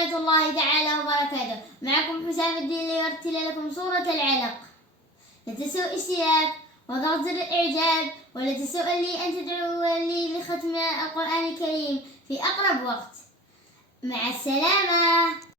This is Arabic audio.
ورحمة الله تعالى وبركاته. معكم حسام الدين ليرتل لكم سورة العلق. لا تسوء اشتراك وضغط زر الإعجاب، ولا تسوء لي أن تدعوا لي لختم القرآن الكريم في أقرب وقت. مع السلامة.